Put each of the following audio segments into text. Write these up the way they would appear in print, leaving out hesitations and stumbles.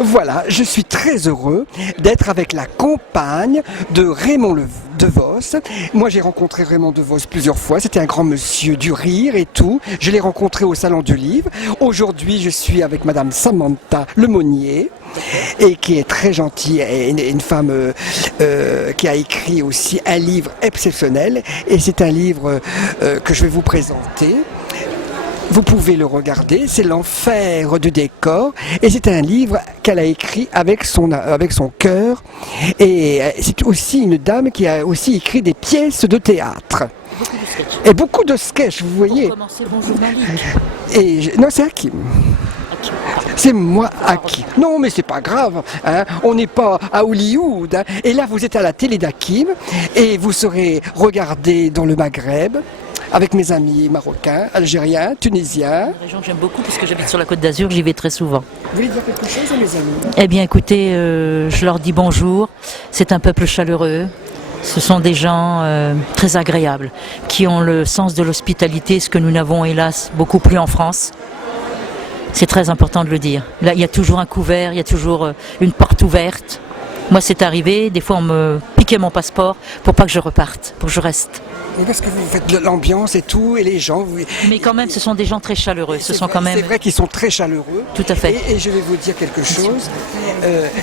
Voilà, je suis très heureux d'être avec la compagne de Raymond DeVos. Moi, j'ai rencontré Raymond DeVos plusieurs fois. C'était un grand monsieur du rire et tout. Je l'ai rencontré au Salon du Livre. Aujourd'hui, je suis avec Madame Samantha Lemonnier, et qui est très gentille, et une femme qui a écrit aussi un livre exceptionnel. Et c'est un livre que je vais vous présenter. Vous pouvez le regarder, c'est l'enfer du décor, et c'est un livre qu'elle a écrit avec son cœur, et c'est aussi une dame qui a aussi écrit des pièces de théâtre. Et beaucoup de sketchs, vous voyez. Pour commencer, bonjour Malik. Non, c'est Hakim. C'est moi Hakim. Non, mais c'est pas grave, hein. On n'est pas à Hollywood, hein. Et là, vous êtes à la télé d'Hakim, et vous serez regardé dans le Maghreb, avec mes amis marocains, algériens, tunisiens. Une région que j'aime beaucoup parce que j'habite sur la Côte d'Azur, j'y vais très souvent. Vous voulez dire quelque chose à mes amis? Eh bien écoutez, je leur dis bonjour, c'est un peuple chaleureux, ce sont des gens très agréables, qui ont le sens de l'hospitalité, ce que nous n'avons hélas beaucoup plus en France. C'est très important de le dire. Là, il y a toujours un couvert, il y a toujours une porte ouverte. Moi c'est arrivé, des fois on me piquait mon passeport pour pas que je reparte, pour que je reste. Mais parce que vous faites de l'ambiance et tout, et les gens... Mais quand même, ce sont des gens très chaleureux. Ce sont quand même... C'est vrai qu'ils sont très chaleureux. Tout à fait. Et je vais vous dire quelque chose.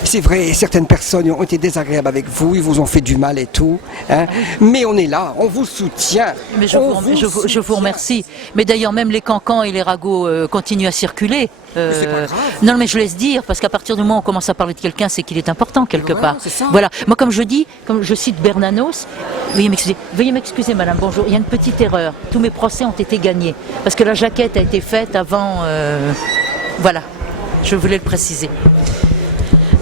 C'est vrai, certaines personnes ont été désagréables avec vous, ils vous ont fait du mal et tout. Hein. Mais on est là, on vous soutient. Mais je vous remercie. Mais d'ailleurs, même les cancans et les ragots continuent à circuler. C'est pas grave. Non, mais je laisse dire, parce qu'à partir du moment où on commence à parler de quelqu'un, c'est qu'il est important quelque part. C'est ça. Voilà. Moi, comme je dis, comme je cite Bernanos, veuillez m'excuser, madame, bonjour, il y a une petite erreur. Tous mes procès ont été gagnés. Parce que la jaquette a été faite avant... Voilà. Je voulais le préciser.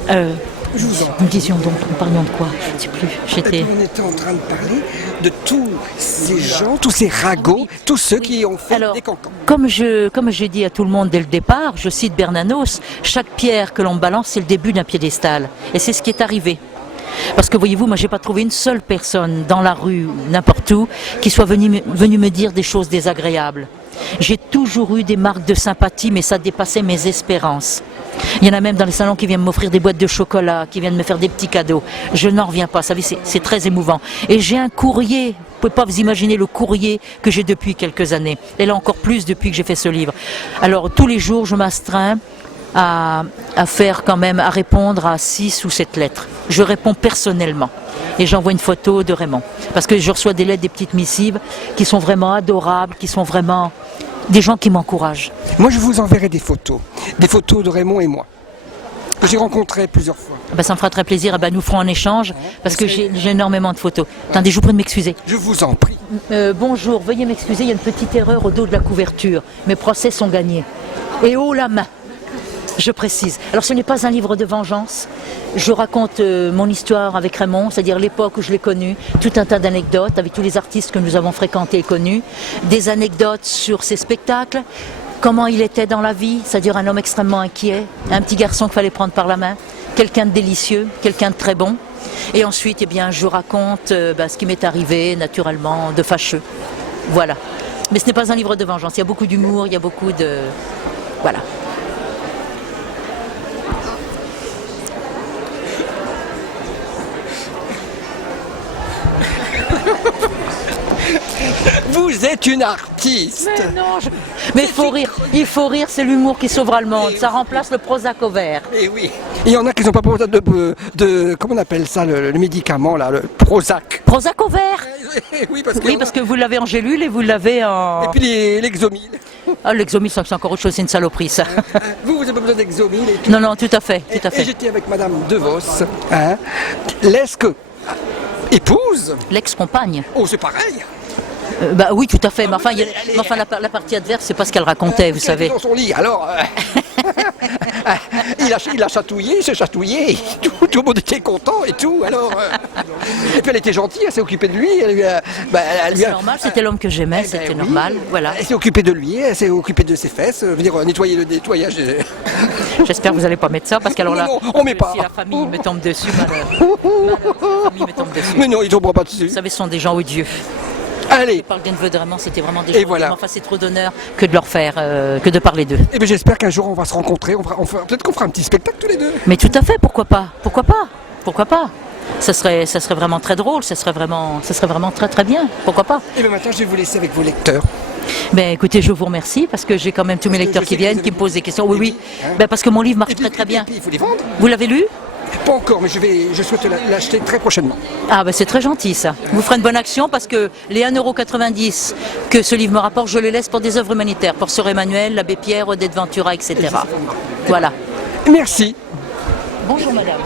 Je vous en prie. Nous disions donc, nous parlions de quoi? Je ne sais plus. On était en train de parler de tous ces gens, tous ces ragots, tous ceux qui ont fait des cancans. Comme je dis à tout le monde dès le départ, je cite Bernanos, chaque pierre que l'on balance, c'est le début d'un piédestal. Et c'est ce qui est arrivé. Parce que voyez-vous, moi j'ai pas trouvé une seule personne dans la rue, n'importe où, qui soit venue me dire des choses désagréables. J'ai toujours eu des marques de sympathie, mais ça dépassait mes espérances. Il y en a même dans les salons qui viennent m'offrir des boîtes de chocolat, qui viennent me faire des petits cadeaux. Je n'en reviens pas, vous savez, c'est très émouvant. Et j'ai un courrier, vous ne pouvez pas vous imaginer le courrier que j'ai depuis quelques années. Et là encore plus depuis que j'ai fait ce livre. Alors tous les jours, je m'astreins à faire quand même, à répondre à 6 ou 7 lettres. Je réponds personnellement. Et j'envoie une photo de Raymond. Parce que je reçois des lettres, des petites missives qui sont vraiment adorables, qui sont vraiment des gens qui m'encouragent. Moi, je vous enverrai des photos de Raymond et moi, que j'ai rencontrés plusieurs fois. Ben, ça me fera très plaisir, nous ferons un échange, parce que j'ai énormément de photos. Attendez, je vous prie de m'excuser. Je vous en prie. Bonjour, veuillez m'excuser, il y a une petite erreur au dos de la couverture. Mes procès sont gagnés. Et haut la main. Je précise. Alors ce n'est pas un livre de vengeance. Je raconte mon histoire avec Raymond, c'est-à-dire l'époque où je l'ai connu, tout un tas d'anecdotes avec tous les artistes que nous avons fréquentés et connus, des anecdotes sur ses spectacles, comment il était dans la vie, c'est-à-dire un homme extrêmement inquiet, un petit garçon qu'il fallait prendre par la main, quelqu'un de délicieux, quelqu'un de très bon. Et ensuite, je raconte ce qui m'est arrivé, naturellement, de fâcheux. Voilà. Mais ce n'est pas un livre de vengeance. Il y a beaucoup d'humour, il y a beaucoup de... Voilà. Vous êtes une artiste. Mais non, mais il faut rire, c'est l'humour qui sauvera le monde. Ça remplace le Prozac au vert. Et oui. Il y en a qui n'ont pas besoin de comment on appelle ça, le médicament là, le Prozac. Prozac au vert. Oui, parce que vous l'avez en gélule et vous l'avez en... Et puis l'Exomil. Ah, l'Exomil, c'est encore autre chose, c'est une saloperie ça. Vous n'avez pas besoin d'Exomil et tout. Non, tout à fait. Et j'étais avec Madame DeVos, hein, épouse. L'ex-compagne. Oh, c'est pareil. Oui, tout à fait. Mais enfin, la partie adverse, c'est pas ce qu'elle racontait, vous savez. Dans son lit, alors. Il a chatouillé, il s'est chatouillé, tout le monde était content et tout, alors... Et puis elle était gentille, elle s'est occupée de lui, c'est normal, c'était l'homme que j'aimais, c'était normal, voilà. Elle s'est occupée de lui, elle s'est occupée de ses fesses, je veux dire, nettoyer le nettoyage... J'espère que vous n'allez pas mettre ça, parce qu'alors là, non, on met pas. Si la famille me tombe dessus, malheur. La famille me tombe dessus. Mais non, il ne tombera pas dessus. Vous savez, ce sont des gens odieux. Allez. Je parle d'Envedrament, c'était vraiment des Et gens. voilà. Enfin, c'est trop d'honneur que de leur faire, que de parler d'eux. Eh bien, j'espère qu'un jour on va se rencontrer. Peut-être qu'on fera un petit spectacle tous les deux. Mais tout à fait, pourquoi pas? Pourquoi pas? Pourquoi pas? Ça serait vraiment très drôle, ça serait vraiment très très bien. Pourquoi pas? Et bien maintenant, je vais vous laisser avec vos lecteurs. Ben écoutez, je vous remercie parce que j'ai quand même tous mes Parce que lecteurs je qui sais que viennent, vous qui avez me posent des questions. beaucoup Oui, oui. aimé, hein. Ben parce que mon livre marche Et puis, très très bien. Et puis, il faut les vendre. Vous l'avez lu? Pas encore, mais je souhaite l'acheter très prochainement. Ah ben c'est très gentil ça. Vous ferez une bonne action parce que les 1,90 € que ce livre me rapporte, je les laisse pour des œuvres humanitaires, pour Sœur Emmanuel, l'abbé Pierre, Odette Ventura, etc. Voilà. Merci. Bonjour madame.